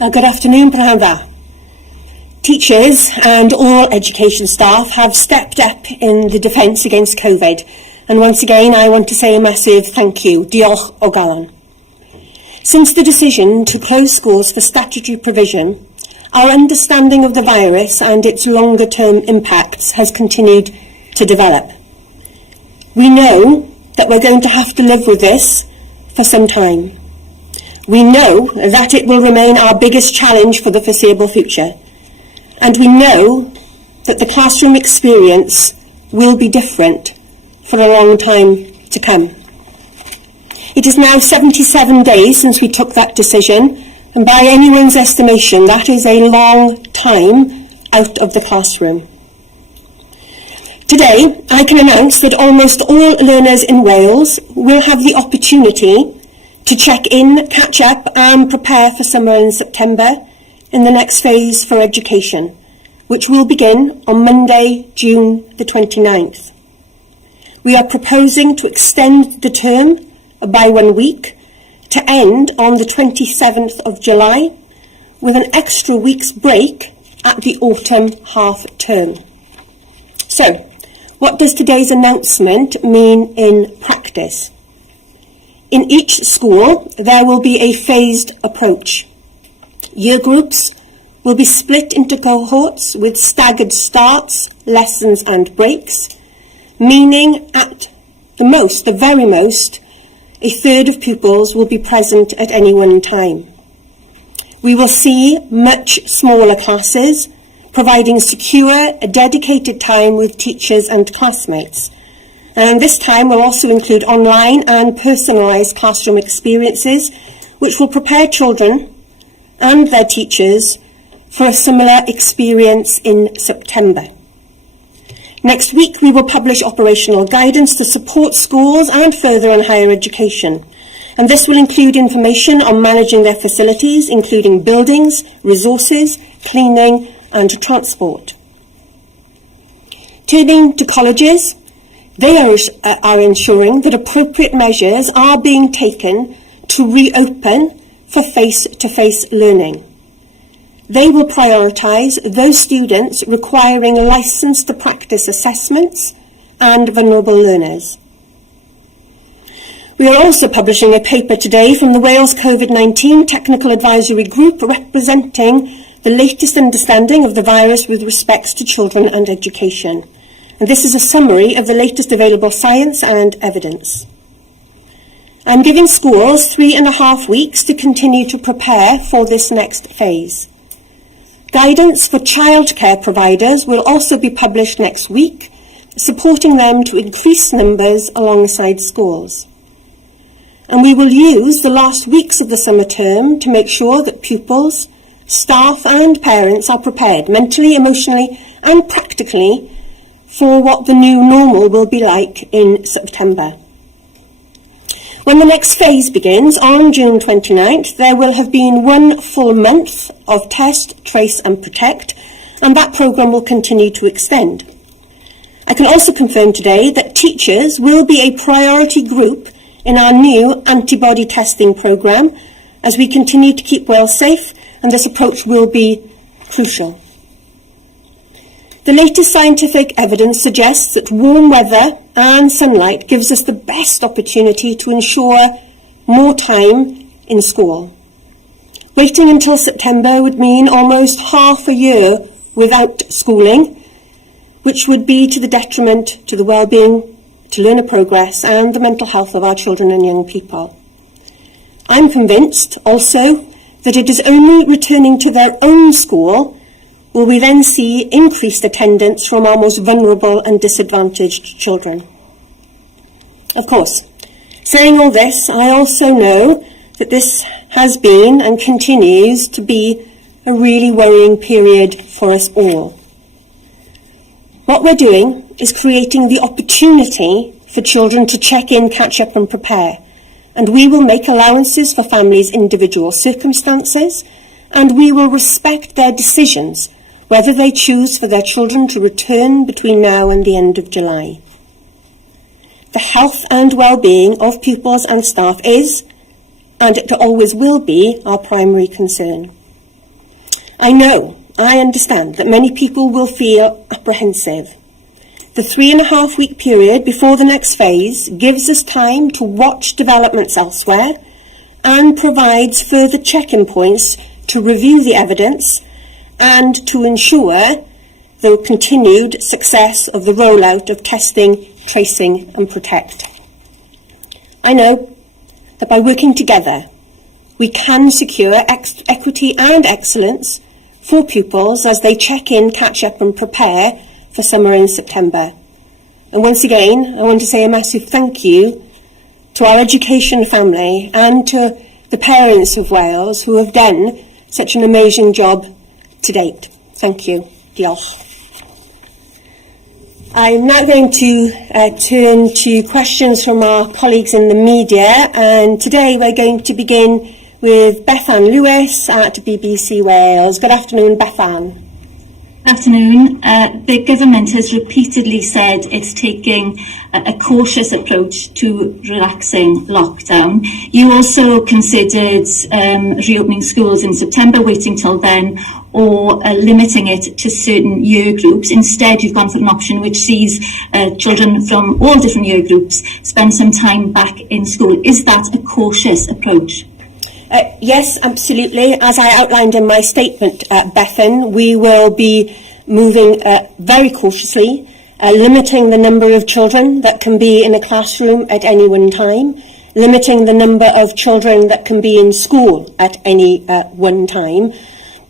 Good afternoon, Prynhawn Dda. Teachers and all education staff have stepped up in the defence against COVID, and once again I want to say a massive thank you. Diolch o galon. Since the decision to close schools for statutory provision, our understanding of the virus and its longer term impacts has continued to develop. We know that we're going to have to live with this for some time. We know that it will remain our biggest challenge for the foreseeable future. And we know that the classroom experience will be different for a long time to come. It is now 77 days since we took that decision, and by anyone's estimation, that is a long time out of the classroom. Today, I can announce that almost all learners in Wales will have the opportunity to check in, catch up and prepare for summer in September in the next phase for education, which will begin on Monday, June the 29th. We are proposing to extend the term by 1 week to end on the 27th of July with an extra week's break at the autumn half term. So, what does today's announcement mean in practice? In each school, there will be a phased approach. Year groups will be split into cohorts with staggered starts, lessons and breaks, meaning at the very most, a third of pupils will be present at any one time. We will see much smaller classes, providing secure, dedicated time with teachers and classmates. And this time will also include online and personalised classroom experiences, which will prepare children and their teachers for a similar experience in September. Next week, we will publish operational guidance to support schools and further and higher education. And this will include information on managing their facilities, including buildings, resources, cleaning and transport. Turning to colleges, they are ensuring that appropriate measures are being taken to reopen for face-to-face learning. They will prioritise those students requiring licence to practice assessments and vulnerable learners. We are also publishing a paper today from the Wales COVID-19 Technical Advisory Group representing the latest understanding of the virus with respect to children and education. And this is a summary of the latest available science and evidence. I'm giving schools 3.5 weeks to continue to prepare for this next phase. Guidance for childcare providers will also be published next week, supporting them to increase numbers alongside schools. And we will use the last weeks of the summer term to make sure that pupils, staff and parents are prepared mentally, emotionally and practically for what the new normal will be like in September. When the next phase begins on June 29th, there will have been 1 full month of test, trace and protect, and that programme will continue to extend. I can also confirm today that teachers will be a priority group in our new antibody testing programme as we continue to keep Wales safe, and this approach will be crucial. The latest scientific evidence suggests that warm weather and sunlight gives us the best opportunity to ensure more time in school. Waiting until September would mean almost half a year without schooling, which would be to the detriment to the well-being, to learner progress and the mental health of our children and young people. I'm convinced also that it is only returning to their own school will we then see increased attendance from our most vulnerable and disadvantaged children. Of course, saying all this, I also know that this has been and continues to be a really worrying period for us all. What we're doing is creating the opportunity for children to check in, catch up and prepare, and we will make allowances for families' individual circumstances, and we will respect their decisions whether they choose for their children to return between now and the end of July. The health and well-being of pupils and staff is, and it always will be, our primary concern. I understand that many people will feel apprehensive. The 3.5-week period before the next phase gives us time to watch developments elsewhere and provides further check-in points to review the evidence and to ensure the continued success of the rollout of testing, tracing and protect. I know that by working together, we can secure equity and excellence for pupils as they check in, catch up and prepare for summer in September. And once again, I want to say a massive thank you to our education family and to the parents of Wales who have done such an amazing job to date. Thank you. Diolch. I'm now going to turn to questions from our colleagues in the media, and today we're going to begin with Bethan Lewis at BBC Wales. Good afternoon, Bethan. Good afternoon. The government has repeatedly said it's taking a cautious approach to relaxing lockdown. You also considered reopening schools in September, waiting till then, or limiting it to certain year groups. Instead, you've gone for an option which sees children from all different year groups spend some time back in school. Is that a cautious approach? Yes, absolutely. As I outlined in my statement, Bethan, we will be moving very cautiously, limiting the number of children that can be in a classroom at any one time, limiting the number of children that can be in school at any one time,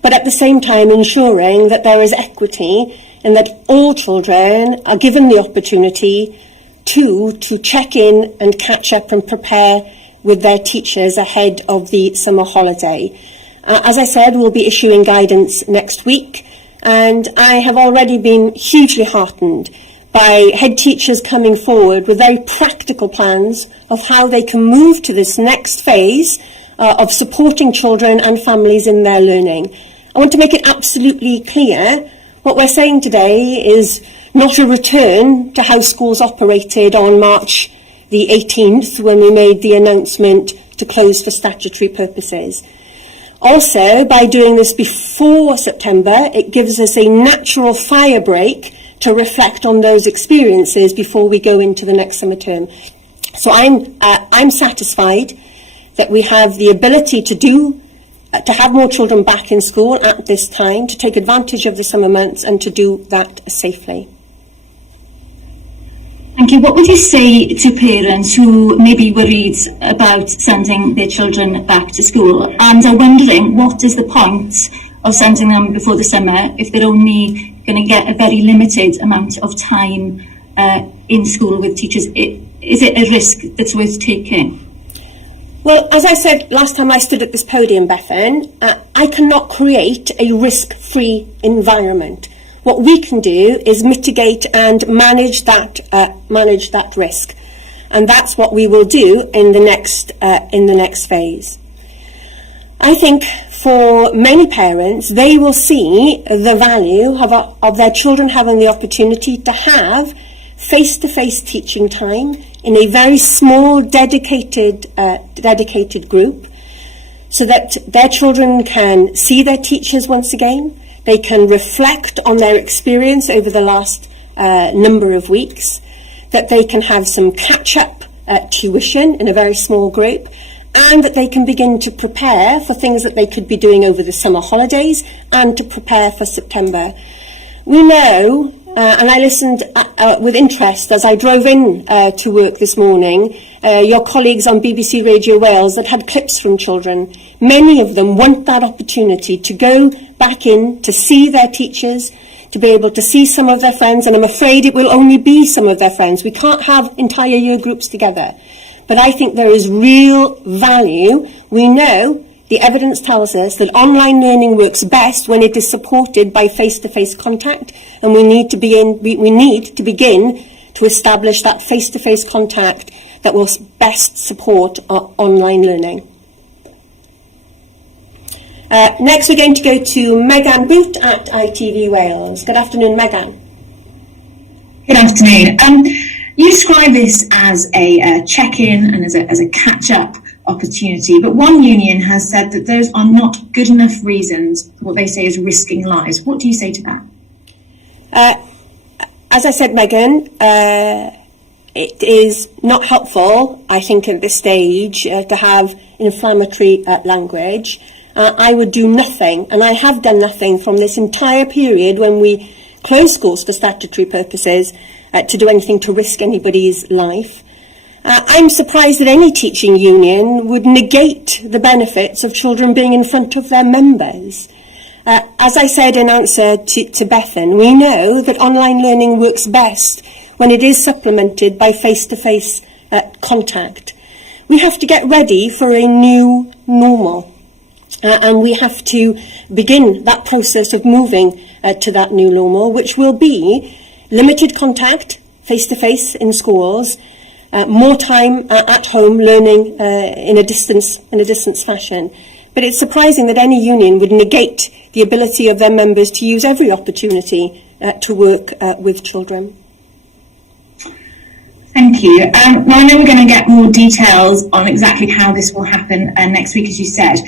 but at the same time ensuring that there is equity and that all children are given the opportunity to check in and catch up and prepare with their teachers ahead of the summer holiday. As I said, we'll be issuing guidance next week, and I have already been hugely heartened by head teachers coming forward with very practical plans of how they can move to this next phase of supporting children and families in their learning. I want to make it absolutely clear, what we're saying today is not a return to how schools operated on March the 18th, when we made the announcement to close for statutory purposes. Also, by doing this before September, it gives us a natural fire break to reflect on those experiences before we go into the next summer term. So I'm satisfied that we have the ability to have more children back in school at this time, to take advantage of the summer months and to do that safely. Thank you. What would you say to parents who may be worried about sending their children back to school and are wondering what is the point of sending them before the summer if they're only going to get a very limited amount of time in school with teachers? Is it a risk that's worth taking? Well, as I said last time I stood at this podium, Bethan, I cannot create a risk-free environment. What we can do is mitigate and manage that risk, and that's what we will do in the next phase. I think for many parents, they will see the value of their children having the opportunity to have face-to-face teaching time in a very small, dedicated group, so that their children can see their teachers once again. They can reflect on their experience over the last number of weeks, that they can have some catch-up tuition in a very small group, and that they can begin to prepare for things that they could be doing over the summer holidays and to prepare for September. We know, and I listened with interest as I drove in to work this morning, your colleagues on BBC Radio Wales that had clips from children. Many of them want that opportunity to go back in, to see their teachers, to be able to see some of their friends, and I'm afraid it will only be some of their friends. We can't have entire year groups together. But I think there is real value. We know the evidence tells us that online learning works best when it is supported by face-to-face contact, and we need to begin to establish that face-to-face contact that will best support our online learning. Next, we're going to go to Megan Boot at ITV Wales. Good afternoon, Megan. Good afternoon. You describe this as a check-in and as a catch-up opportunity, but one union has said that those are not good enough reasons for what they say is risking lives. What do you say to that? As I said, Megan, it is not helpful, I think, at this stage to have inflammatory language. I would do nothing, and I have done nothing from this entire period when we closed schools for statutory purposes to do anything to risk anybody's life. I'm surprised that any teaching union would negate the benefits of children being in front of their members. As I said in answer to Bethan, we know that online learning works best when it is supplemented by face-to-face contact. We have to get ready for a new normal, and we have to begin that process of moving to that new normal, which will be limited contact, face-to-face in schools, more time at home learning in a distance fashion. But it's surprising that any union would negate the ability of their members to use every opportunity to work with children. Thank you. Now, I know we're going to get more details on exactly how this will happen next week, as you said.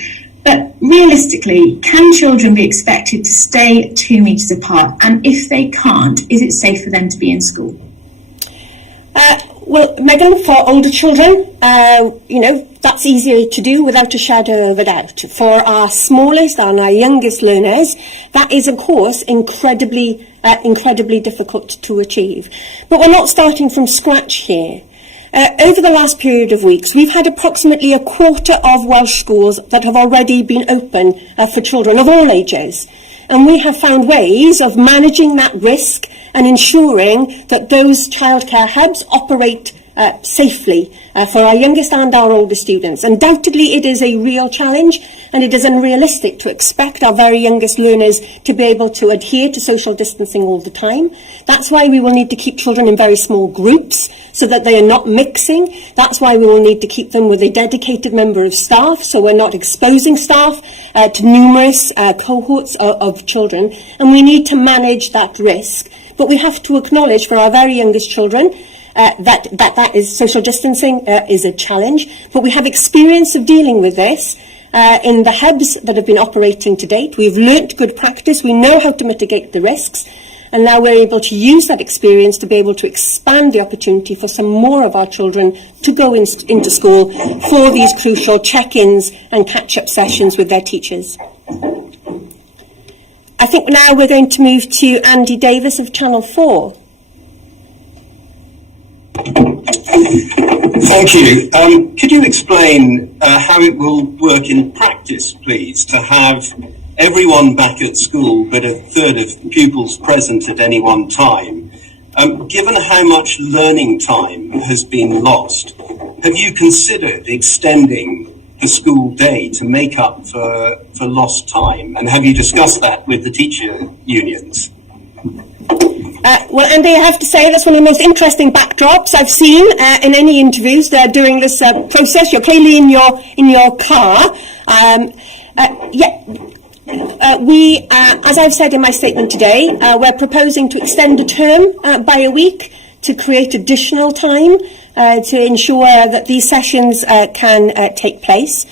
But realistically, can children be expected to stay 2 metres apart? And if they can't, is it safe for them to be in school? Well, Megan, for older children, that's easier to do without a shadow of a doubt. For our smallest and our youngest learners, that is, of course, incredibly difficult to achieve. But we're not starting from scratch here. Over the last period of weeks, we've had approximately a quarter of Welsh schools that have already been open for children of all ages. And we have found ways of managing that risk and ensuring that those childcare hubs operate safely for our youngest and our older students. Undoubtedly, it is a real challenge, and it is unrealistic to expect our very youngest learners to be able to adhere to social distancing all the time. That's why we will need to keep children in very small groups so that they are not mixing. That's why we will need to keep them with a dedicated member of staff so we're not exposing staff to numerous cohorts of children. And we need to manage that risk. But we have to acknowledge for our very youngest children that is social distancing is a challenge. But we have experience of dealing with this in the hubs that have been operating to date. We've learnt good practice. We know how to mitigate the risks. And now we're able to use that experience to be able to expand the opportunity for some more of our children to go into school for these crucial check-ins and catch-up sessions with their teachers. I think now we're going to move to Andy Davis of Channel 4. Thank you. Could you explain how it will work in practice, please, to have everyone back at school but a third of pupils present at any one time? Given how much learning time has been lost, have you considered extending the school day to make up for lost time? And have you discussed that with the teacher unions? Well, Andy, I have to say that's one of the most interesting backdrops I've seen in any interviews during this process. You're clearly in your car. We, as I've said in my statement today, we're proposing to extend the term by a week to create additional time to ensure that these sessions can take place.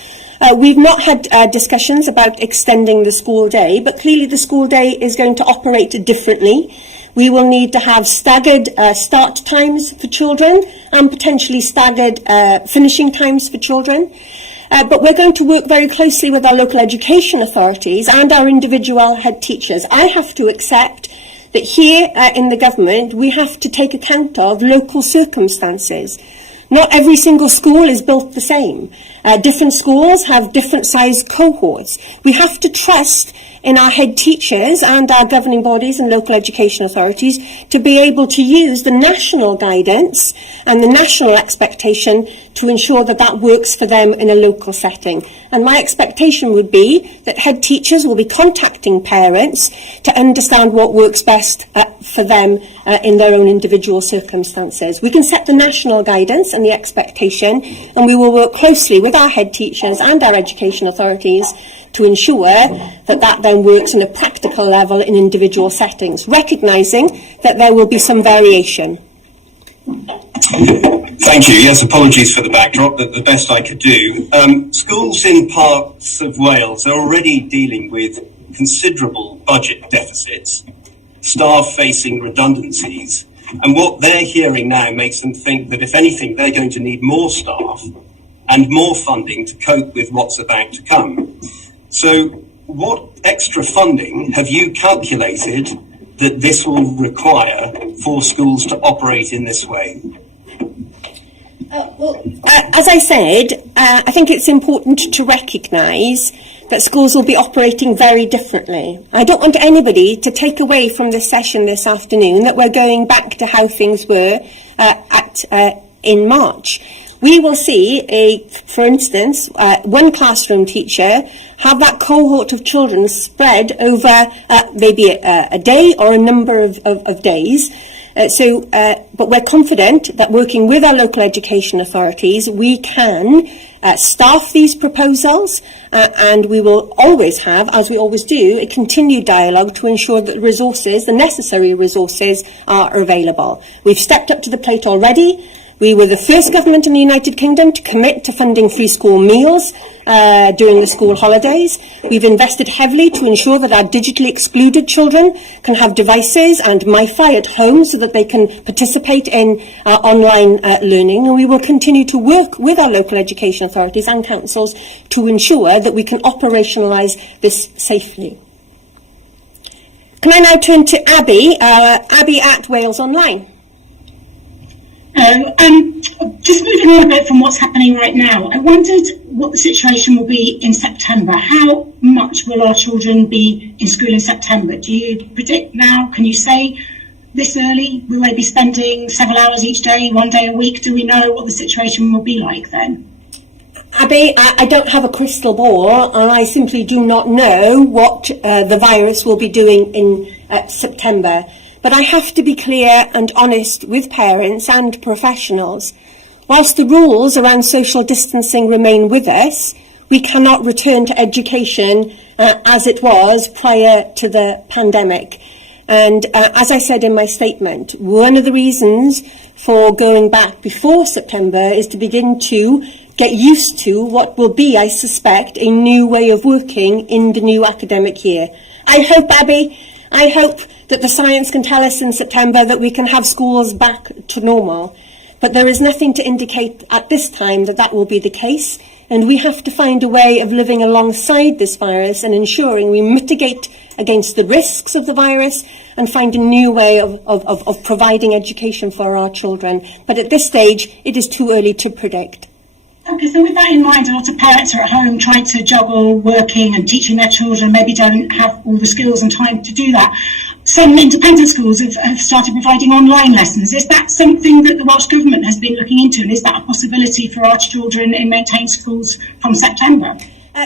We've not had discussions about extending the school day, but clearly the school day is going to operate differently. We will need to have staggered start times for children and potentially staggered finishing times for children. But we're going to work very closely with our local education authorities and our individual head teachers. I have to accept that here in the government, we have to take account of local circumstances. Not every single school is built the same. Different schools have different sized cohorts. We have to trust in our head teachers and our governing bodies and local education authorities to be able to use the national guidance and the national expectation to ensure that that works for them in a local setting. And my expectation would be that head teachers will be contacting parents to understand what works best for them in their own individual circumstances. We can set the national guidance and the expectation, and we will work closely with our head teachers and our education authorities to ensure that that then works in a practical level in individual settings, recognising that there will be some variation. Thank you. Yes, apologies for the backdrop, but the best I could do. Schools in parts of Wales are already dealing with considerable budget deficits, staff facing redundancies, and what they're hearing now makes them think that if anything, they're going to need more staff and more funding to cope with what's about to come. So what extra funding have you calculated that this will require for schools to operate in this way? As I said, I think it's important to recognise that schools will be operating very differently. I don't want anybody to take away from this session this afternoon that we're going back to how things were in March. We will see, for instance, one classroom teacher have that cohort of children spread over maybe a day or a number of days. But we're confident that working with our local education authorities, we can staff these proposals and we will always have, as we always do, a continued dialogue to ensure that the necessary resources are available. We've stepped up to the plate already. We were the first government in the United Kingdom to commit to funding free school meals during the school holidays. We've invested heavily to ensure that our digitally excluded children can have devices and MiFi at home so that they can participate in online learning. And we will continue to work with our local education authorities and councils to ensure that we can operationalise this safely. Can I now turn to Abby, Abby at Wales Online? Just moving on a bit from what's happening right now, I wondered what the situation will be in September. How much will our children be in school in September? Do you predict now? Can you say this early? Will they be spending several hours each day, 1 day a week? Do we know what the situation will be like then? Abby, I don't have a crystal ball, and I simply do not know what the virus will be doing in September. But I have to be clear and honest with parents and professionals. Whilst the rules around social distancing remain with us, we cannot return to education as it was prior to the pandemic. And as I said in my statement, one of the reasons for going back before September is to begin to get used to what will be, I suspect, a new way of working in the new academic year. I hope, Abby, that the science can tell us in September that we can have schools back to normal. But there is nothing to indicate at this time that that will be the case. And we have to find a way of living alongside this virus and ensuring we mitigate against the risks of the virus and find a new way of providing education for our children. But at this stage, it is too early to predict. Okay, so with that in mind, a lot of parents are at home trying to juggle working and teaching their children, maybe don't have all the skills and time to do that. Some independent schools have started providing online lessons. Is that something that the Welsh Government has been looking into, and is that a possibility for our children in maintained schools from September?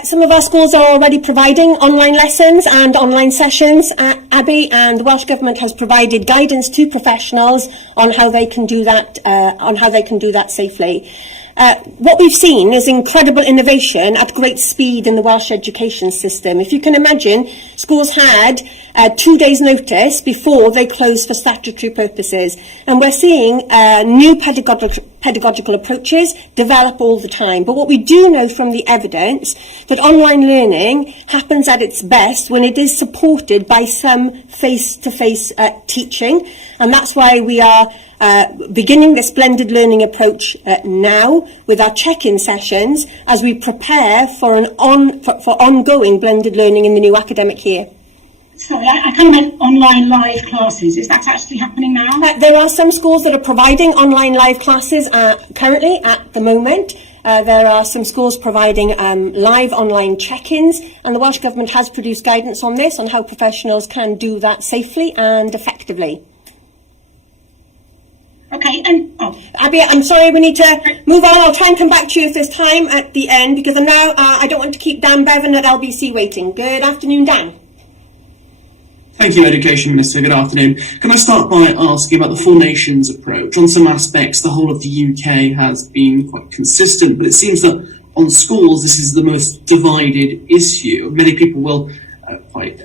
Some of our schools are already providing online lessons and online sessions, Abby, and the Welsh Government has provided guidance to professionals on how they can do that, safely. What we've seen is incredible innovation at great speed in the Welsh education system. If you can imagine, schools had 2 days' notice before they closed for statutory purposes. And we're seeing new pedagogical approaches develop all the time. But what we do know from the evidence that online learning happens at its best when it is supported by some face-to-face teaching. And that's why we are beginning this blended learning approach now with our check-in sessions as we prepare for ongoing blended learning in the new academic year. Sorry, I kind of meant online live classes. Is that actually happening now? There are some schools that are providing online live classes currently at the moment. There are some schools providing live online check-ins, and the Welsh Government has produced guidance on this, on how professionals can do that safely and effectively. Okay, and Abby, I'm sorry, we need to move on. I'll try and come back to you if there's time at the end, because I'm now, I don't want to keep Dan Bevan at LBC waiting. Good afternoon, Dan. Thank you, Education Minister. Good afternoon. Can I start by asking about the Four Nations approach? On some aspects, the whole of the UK has been quite consistent, but it seems that on schools, this is the most divided issue. Many people will quite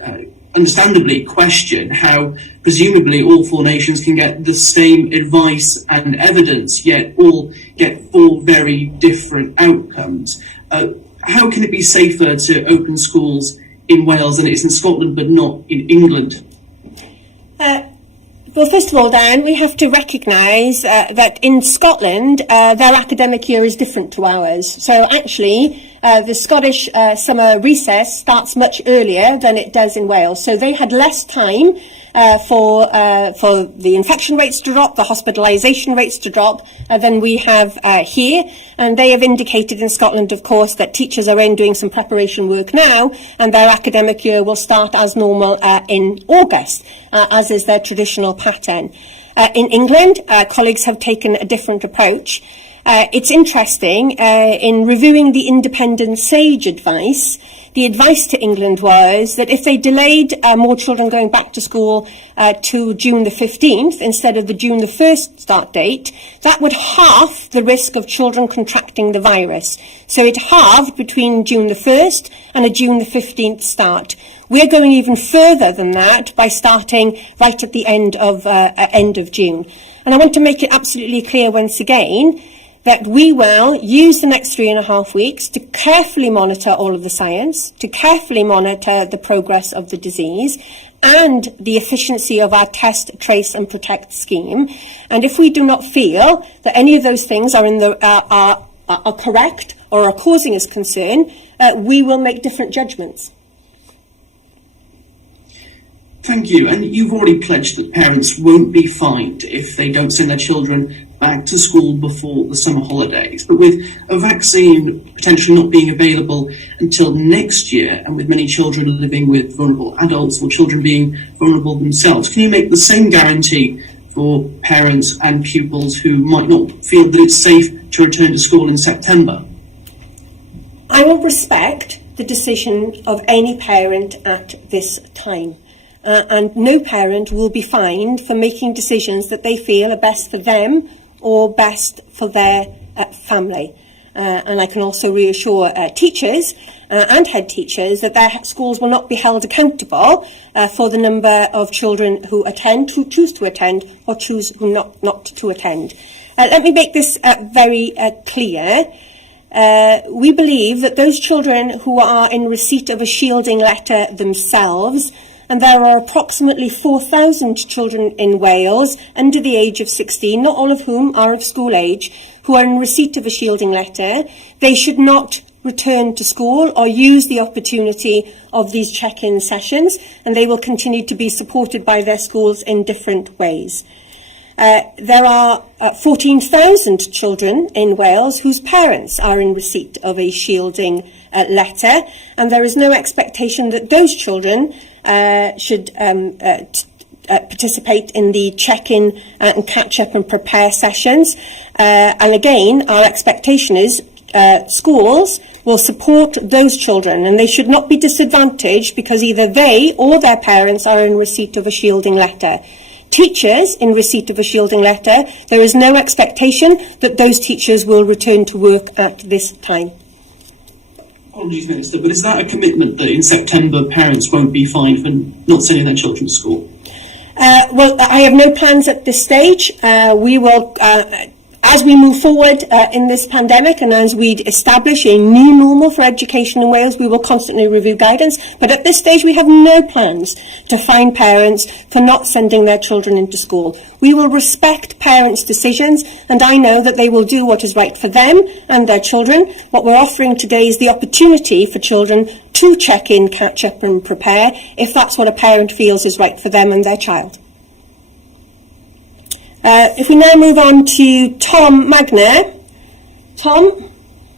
understandably question how presumably all 4 nations can get the same advice and evidence, yet all get 4 very different outcomes. How can it be safer to open schools in Wales than it is in Scotland but not in England? Well, first of all, Dan, we have to recognise that in Scotland, their academic year is different to ours. So actually, the Scottish summer recess starts much earlier than it does in Wales. So they had less time for the infection rates to drop, the hospitalisation rates to drop than we have here. And they have indicated in Scotland, of course, that teachers are in doing some preparation work now, and their academic year will start as normal in August, as is their traditional pattern. In England, colleagues have taken a different approach. It's interesting, in reviewing the independent SAGE advice, the advice to England was that if they delayed more children going back to school to June the 15th instead of the June the 1st start date, that would halve the risk of children contracting the virus. So it halved between June the 1st and a June the 15th start. We're going even further than that by starting right at the end of June. And I want to make it absolutely clear once again that we will use the next 3.5 weeks to carefully monitor all of the science, to carefully monitor the progress of the disease and the efficiency of our test, trace and protect scheme. And if we do not feel that any of those things are are correct or are causing us concern, we will make different judgments. Thank you. And you've already pledged that parents won't be fined if they don't send their children back to school before the summer holidays. But with a vaccine potentially not being available until next year, and with many children living with vulnerable adults or children being vulnerable themselves, can you make the same guarantee for parents and pupils who might not feel that it's safe to return to school in September? I will respect the decision of any parent at this time. And no parent will be fined for making decisions that they feel are best for them or best for their family. And I can also reassure teachers and head teachers that their schools will not be held accountable for the number of children who attend, who choose to attend, or choose who not to attend. Let me make this very clear. We believe that those children who are in receipt of a shielding letter themselves, and there are approximately 4,000 children in Wales under the age of 16, not all of whom are of school age, who are in receipt of a shielding letter, they should not return to school or use the opportunity of these check-in sessions, and they will continue to be supported by their schools in different ways. There are 14,000 children in Wales whose parents are in receipt of a shielding letter, and there is no expectation that those children should participate in the check-in and catch-up and prepare sessions. And again, our expectation is schools will support those children, and they should not be disadvantaged because either they or their parents are in receipt of a shielding letter. Teachers in receipt of a shielding letter, there is no expectation that those teachers will return to work at this time. Apologies, Minister, but is that a commitment that in September parents won't be fined for not sending their children to school? Well, I have no plans at this stage. We will, as we move forward in this pandemic and as we establish a new normal for education in Wales, we will constantly review guidance. But at this stage, we have no plans to fine parents for not sending their children into school. We will respect parents' decisions, and I know that they will do what is right for them and their children. What we're offering today is the opportunity for children to check in, catch up and prepare if that's what a parent feels is right for them and their child. If we now move on to Tom Magner. Tom?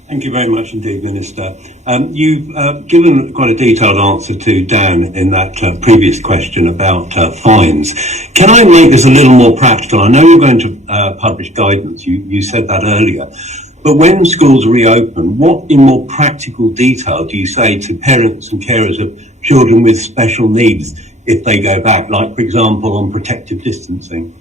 Thank you very much indeed, Minister. You've given quite a detailed answer to Dan in that previous question about fines. Can I make this a little more practical? I know you're going to publish guidance, you said that earlier, but when schools reopen, what in more practical detail do you say to parents and carers of children with special needs if they go back, like, for example, on protective distancing?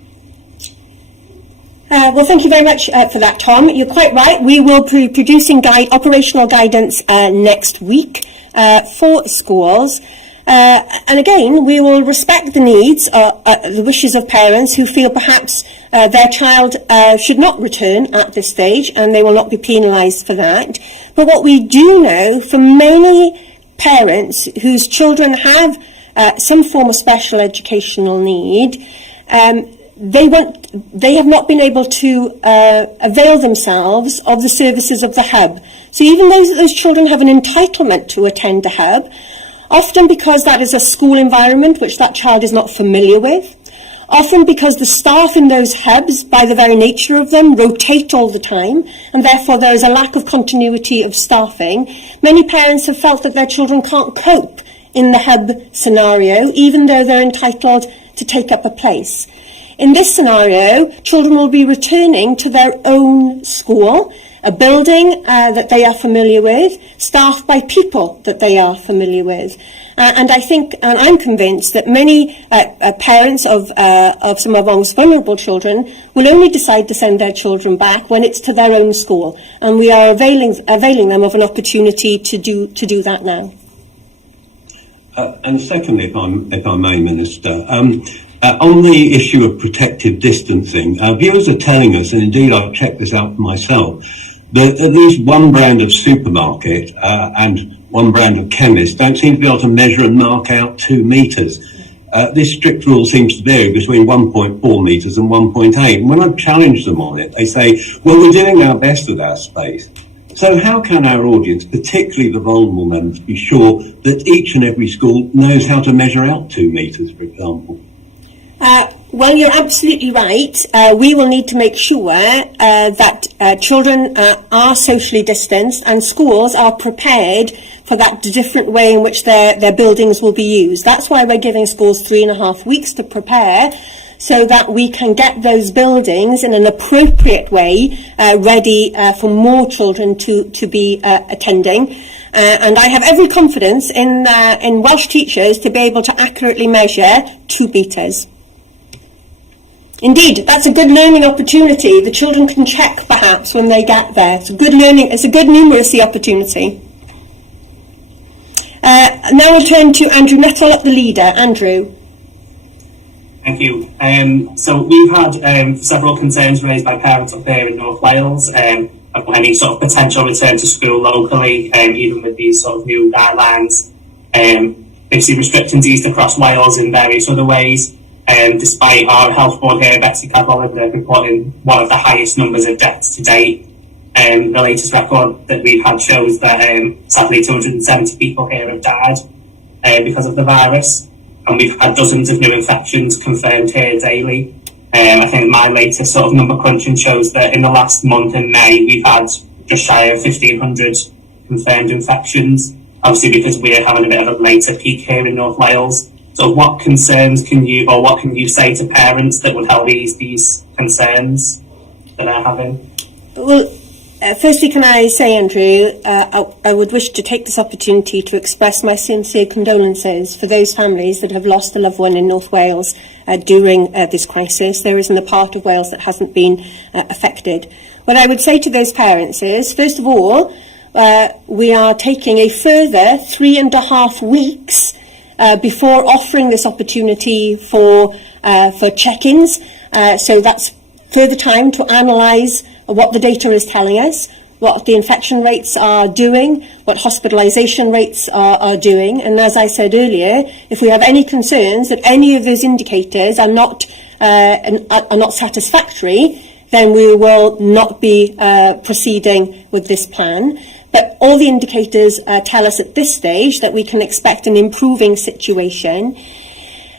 Well, thank you very much for that, Tom. You're quite right. We will be producing operational guidance next week for schools. And again, we will respect the needs, the wishes of parents who feel perhaps their child should not return at this stage, and they will not be penalised for that. But what we do know from many parents whose children have some form of special educational need, they have not been able to avail themselves of the services of the hub. So even though those children have an entitlement to attend a hub, often because that is a school environment which that child is not familiar with, often because the staff in those hubs, by the very nature of them, rotate all the time, and therefore there is a lack of continuity of staffing, many parents have felt that their children can't cope in the hub scenario, even though they're entitled to take up a place. In this scenario, children will be returning to their own school, a building that they are familiar with, staffed by people that they are familiar with. And I think, and I'm convinced that many parents of some of our most vulnerable children will only decide to send their children back when it's to their own school. And we are availing them of an opportunity to do that now. And secondly, if I may, Minister, on the issue of protective distancing, viewers are telling us, and indeed I've checked this out for myself, that at least one brand of supermarket and one brand of chemist don't seem to be able to measure and mark out 2 metres. This strict rule seems to vary between 1.4 metres and 1.8. And when I've challenged them on it, they say, well, we're doing our best with our space. So how can our audience, particularly the vulnerable members, be sure that each and every school knows how to measure out 2 metres, for example? Well, you're absolutely right. We will need to make sure that children are socially distanced and schools are prepared for that different way in which their buildings will be used. That's why we're giving schools 3.5 weeks to prepare, so that we can get those buildings in an appropriate way ready for more children to be attending. And I have every confidence in Welsh teachers to be able to accurately measure 2 metres. Indeed, that's a good learning opportunity. The children can check perhaps when they get there. It's a good numeracy opportunity. Now we'll turn to Andrew Nuttall at the Leader. Andrew. Thank you. So we've had several concerns raised by parents up here in North Wales of any sort of potential return to school locally, even with these sort of new guidelines. They've seen restrictions eased across Wales in various other ways. Despite our health board here, Betsy Cadwallader, reporting one of the highest numbers of deaths to date. The latest record that we've had shows that sadly 270 people here have died because of the virus, and we've had dozens of new infections confirmed here daily. I think my latest sort of number crunching shows that in the last month in May we've had just shy of 1,500 confirmed infections, obviously because we're having a bit of a later peak here in North Wales. So what concerns can you say to parents that would help ease these concerns that they're having? Well, firstly, can I say, Andrew, I would wish to take this opportunity to express my sincere condolences for those families that have lost a loved one in North Wales during this crisis. There isn't a part of Wales that hasn't been affected. What I would say to those parents is, first of all, we are taking a further 3.5 weeks before offering this opportunity for check-ins. So that's further time to analyse what the data is telling us, what the infection rates are doing, what hospitalisation rates are doing. And as I said earlier, if we have any concerns that any of those indicators are not satisfactory, then we will not be proceeding with this plan. But all the indicators tell us at this stage that we can expect an improving situation.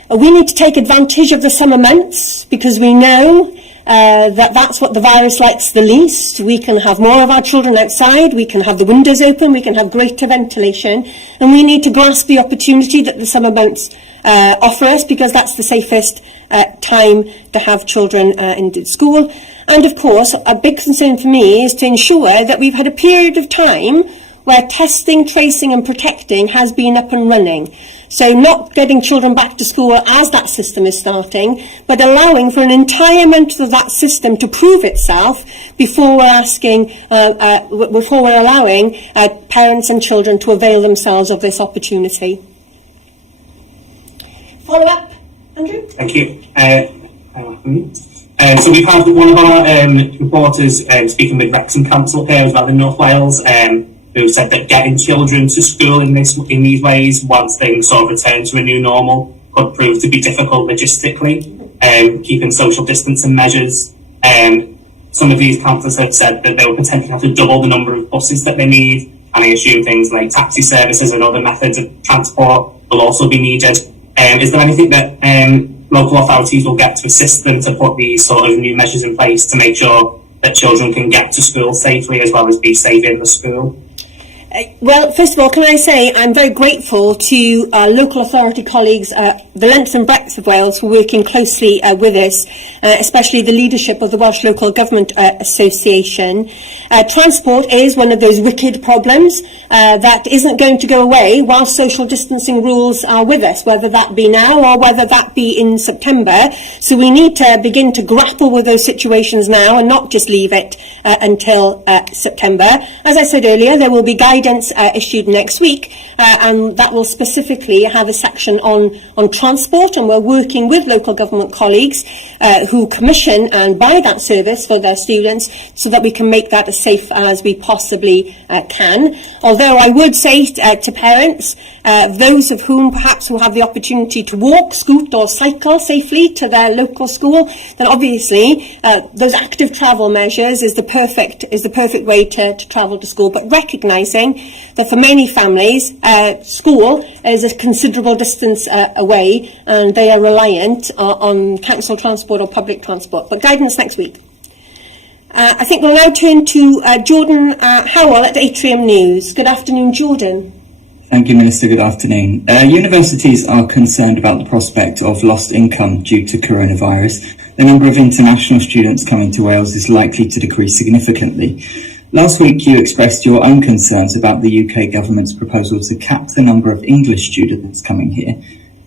We need to take advantage of the summer months because we know that's what the virus likes the least. We can have more of our children outside, we can have the windows open, we can have greater ventilation, and we need to grasp the opportunity that the summer months offer us, because that's the safest time to have children in school. And of course, a big concern for me is to ensure that we've had a period of time where testing, tracing and protecting has been up and running. So not getting children back to school as that system is starting, but allowing for an entire month of that system to prove itself before we're allowing parents and children to avail themselves of this opportunity. follow up, Andrew? Thank you. So we've had one of our reporters speaking with Wrexham Council here as well in North Wales, who said that getting children to school in these ways, once things sort of return to a new normal, could prove to be difficult logistically, keeping social distancing measures. Some of these councils have said that they will potentially have to double the number of buses that they need, and I assume things like taxi services and other methods of transport will also be needed. Is there anything that local authorities will get to assist them to put these sort of new measures in place to make sure that children can get to school safely as well as be safe in the school? Well, first of all, can I say I'm very grateful to our local authority colleagues, the length and breadth of Wales, who are working closely with us, especially the leadership of the Welsh Local Government Association. Transport is one of those wicked problems that isn't going to go away while social distancing rules are with us, whether that be now or whether that be in September. So we need to begin to grapple with those situations now and not just leave it until September. As I said earlier, there will be guidance issued next week, and that will specifically have a section on transport, and we're working with local government colleagues who commission and buy that service for their students so that we can make that as safe as we possibly can. Although I would say to parents, those of whom perhaps will have the opportunity to walk, scoot or cycle safely to their local school, then obviously those active travel measures is the perfect way to travel to school, but recognising that for many families school is a considerable distance away and they are reliant on council transport or public transport. But guidance next week. I think we'll now turn to Jordan Howell at Atrium News. Good afternoon, Jordan. Thank you, Minister. Good afternoon. Universities are concerned about the prospect of lost income due to coronavirus. The number of international students coming to Wales is likely to decrease significantly. Last week, you expressed your own concerns about the UK government's proposal to cap the number of English students coming here.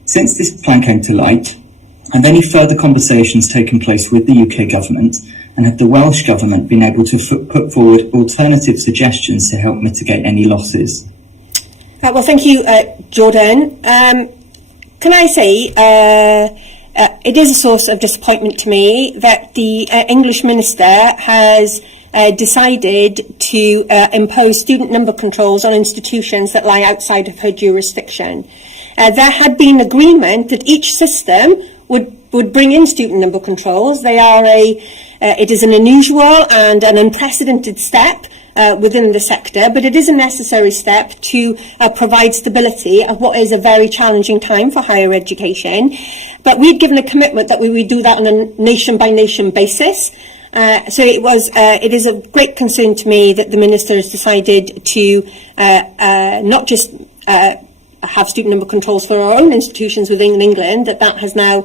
Since this plan came to light, have any further conversations taken place with the UK government, and have the Welsh Government been able to put forward alternative suggestions to help mitigate any losses? Well, thank you, Jordan. Can I say it is a source of disappointment to me that the English Minister has decided to impose student number controls on institutions that lie outside of her jurisdiction. There had been agreement that each system would bring in student number controls. They are it is an unusual and an unprecedented step within the sector, but it is a necessary step to provide stability at what is a very challenging time for higher education. But we'd given a commitment that we would do that on a nation-by-nation basis. So it is a great concern to me that the Minister has decided to not just have student number controls for our own institutions within England, that has now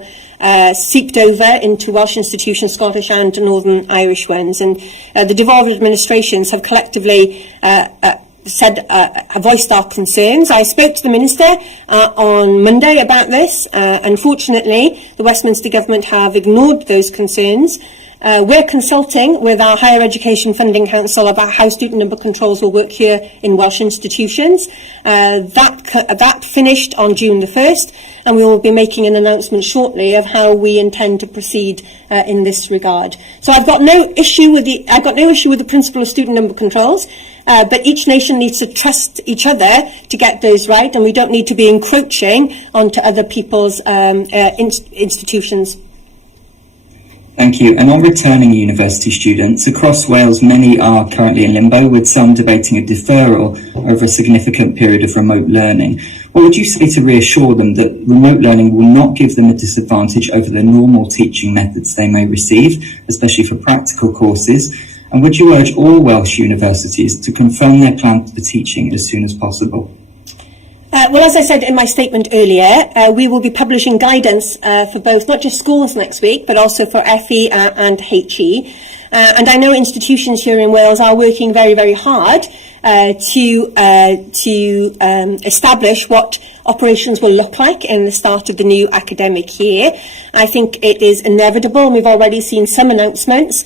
seeped over into Welsh institutions, Scottish and Northern Irish ones. And the devolved administrations have collectively voiced our concerns. I spoke to the Minister on Monday about this. Unfortunately, the Westminster Government have ignored those concerns. We're consulting with our Higher Education Funding Council about how student number controls will work here in Welsh institutions. That finished on June the 1st, and we will be making an announcement shortly of how we intend to proceed in this regard. So I've got no issue with the principle of student number controls, but each nation needs to trust each other to get those right, and we don't need to be encroaching onto other people's institutions. Thank you. And on returning university students, across Wales, many are currently in limbo, with some debating a deferral over a significant period of remote learning. What would you say to reassure them that remote learning will not give them a disadvantage over the normal teaching methods they may receive, especially for practical courses? And would you urge all Welsh universities to confirm their plans for teaching as soon as possible? Well, as I said in my statement earlier, we will be publishing guidance for both, not just schools next week, but also for FE and HE. And I know institutions here in Wales are working very, very hard to establish what operations will look like in the start of the new academic year. I think it is inevitable, and we've already seen some announcements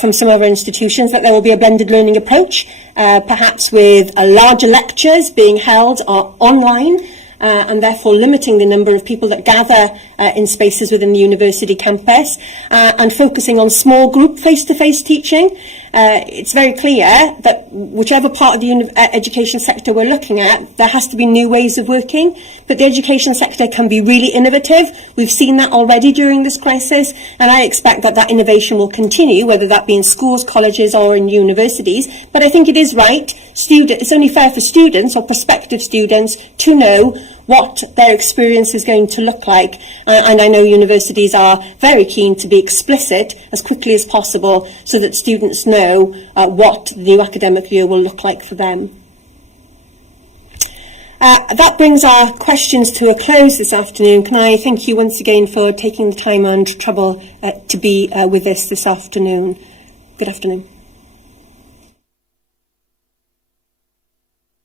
from some of our institutions, that there will be a blended learning approach, perhaps with larger lectures being held online and therefore limiting the number of people that gather in spaces within the university campus, and focusing on small group face-to-face teaching. It's very clear that whichever part of the education sector we're looking at, there has to be new ways of working, but the education sector can be really innovative. We've seen that already during this crisis, and I expect that that innovation will continue, whether that be in schools, colleges or in universities. But I think it is right, it's only fair for students or prospective students to know what their experience is going to look like. And I know universities are very keen to be explicit as quickly as possible so that students know what the new academic year will look like for them. That brings our questions to a close this afternoon. Can I thank you once again for taking the time and trouble to be with us this afternoon. Good afternoon.